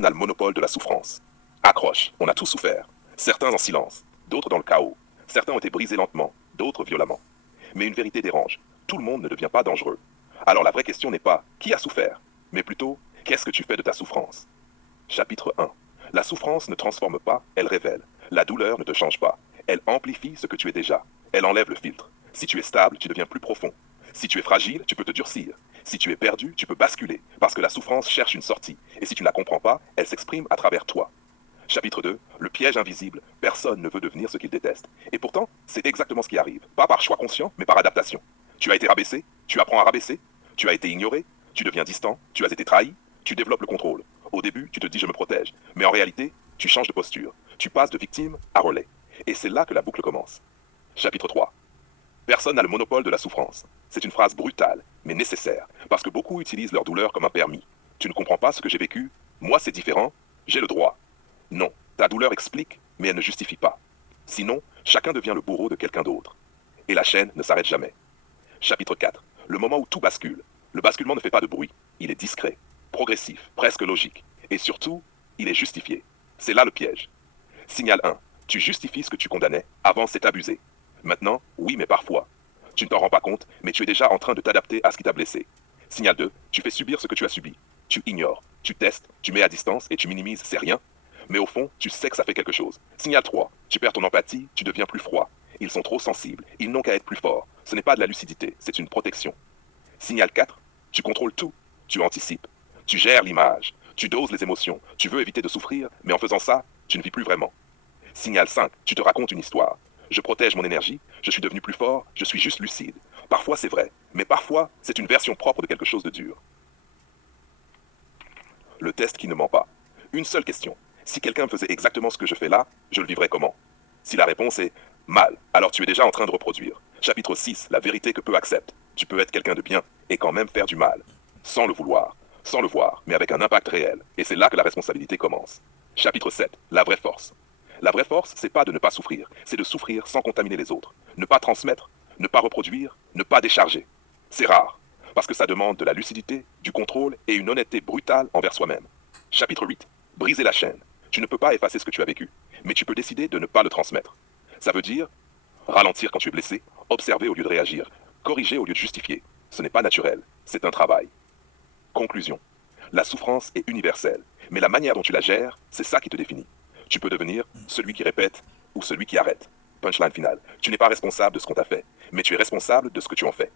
Personne n'a le monopole de la souffrance. Accroche, on a tous souffert. Certains en silence, d'autres dans le chaos. Certains ont été brisés lentement, d'autres violemment. Mais une vérité dérange. Tout le monde ne devient pas dangereux. Alors la vraie question n'est pas qui a souffert, mais plutôt qu'est-ce que tu fais de ta souffrance. Chapitre 1. La souffrance ne transforme pas, elle révèle. La douleur ne te change pas. Elle amplifie ce que tu es déjà. Elle enlève le filtre. Si tu es stable, tu deviens plus profond. Si tu es fragile, tu peux te durcir. Si tu es perdu, tu peux basculer, parce que la souffrance cherche une sortie. Et si tu ne la comprends pas, elle s'exprime à travers toi. Chapitre 2. Le piège invisible. Personne ne veut devenir ce qu'il déteste. Et pourtant, c'est exactement ce qui arrive. Pas par choix conscient, mais par adaptation. Tu as été rabaissé, tu apprends à rabaisser. Tu as été ignoré, tu deviens distant, tu as été trahi, tu développes le contrôle. Au début, tu te dis je me protège. Mais en réalité, tu changes de posture. Tu passes de victime à relais. Et c'est là que la boucle commence. Chapitre 3. Personne n'a le monopole de la souffrance. C'est une phrase brutale, mais nécessaire, parce que beaucoup utilisent leur douleur comme un permis. Tu ne comprends pas ce que j'ai vécu, moi c'est différent, j'ai le droit. Non, ta douleur explique, mais elle ne justifie pas. Sinon, chacun devient le bourreau de quelqu'un d'autre. Et la chaîne ne s'arrête jamais. Chapitre 4. Le moment où tout bascule. Le basculement ne fait pas de bruit. Il est discret, progressif, presque logique. Et surtout, il est justifié. C'est là le piège. Signal 1. Tu justifies ce que tu condamnais. Avant, c'est abusé. Maintenant, oui, mais parfois. Tu ne t'en rends pas compte, mais tu es déjà en train de t'adapter à ce qui t'a blessé. Signal 2. Tu fais subir ce que tu as subi. Tu ignores, tu testes, tu mets à distance et tu minimises, c'est rien. Mais au fond, tu sais que ça fait quelque chose. Signal 3. Tu perds ton empathie, tu deviens plus froid. Ils sont trop sensibles, ils n'ont qu'à être plus forts. Ce n'est pas de la lucidité, c'est une protection. Signal 4. Tu contrôles tout. Tu anticipes. Tu gères l'image. Tu doses les émotions. Tu veux éviter de souffrir, mais en faisant ça, tu ne vis plus vraiment. Signal 5. Tu te racontes une histoire. Je protège mon énergie, je suis devenu plus fort, je suis juste lucide. Parfois c'est vrai, mais parfois c'est une version propre de quelque chose de dur. Le test qui ne ment pas. Une seule question. Si quelqu'un faisait exactement ce que je fais là, je le vivrais comment? Si la réponse est mal, alors tu es déjà en train de reproduire. Chapitre 6. La vérité que peu acceptent. Tu peux être quelqu'un de bien et quand même faire du mal. Sans le vouloir, sans le voir, mais avec un impact réel. Et c'est là que la responsabilité commence. Chapitre 7. La vraie force. La vraie force, c'est pas de ne pas souffrir, c'est de souffrir sans contaminer les autres. Ne pas transmettre, ne pas reproduire, ne pas décharger. C'est rare, parce que ça demande de la lucidité, du contrôle et une honnêteté brutale envers soi-même. Chapitre 8. Briser la chaîne. Tu ne peux pas effacer ce que tu as vécu, mais tu peux décider de ne pas le transmettre. Ça veut dire ralentir quand tu es blessé, observer au lieu de réagir, corriger au lieu de justifier. Ce n'est pas naturel, c'est un travail. Conclusion. La souffrance est universelle, mais la manière dont tu la gères, c'est ça qui te définit. Tu peux devenir celui qui répète ou celui qui arrête. Punchline finale. Tu n'es pas responsable de ce qu'on t'a fait, mais tu es responsable de ce que tu en fais.